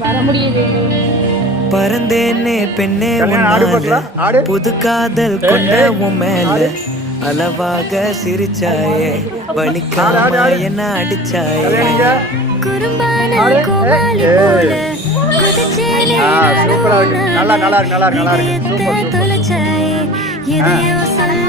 வர முடியுது. பறந்தேனே பெண்ணே உன்னால புது காதல் கொண்ட உன் மேல அளவாக சிரிச்சாயே வலிக்காம என்ன அடிச்சாயே குறும்பான கோமாளி போல குதிச்சேனே சூப்பரா இருக்கு. நல்லா இருக்கு. தொலைச்சாயே எதையோ சொல்ல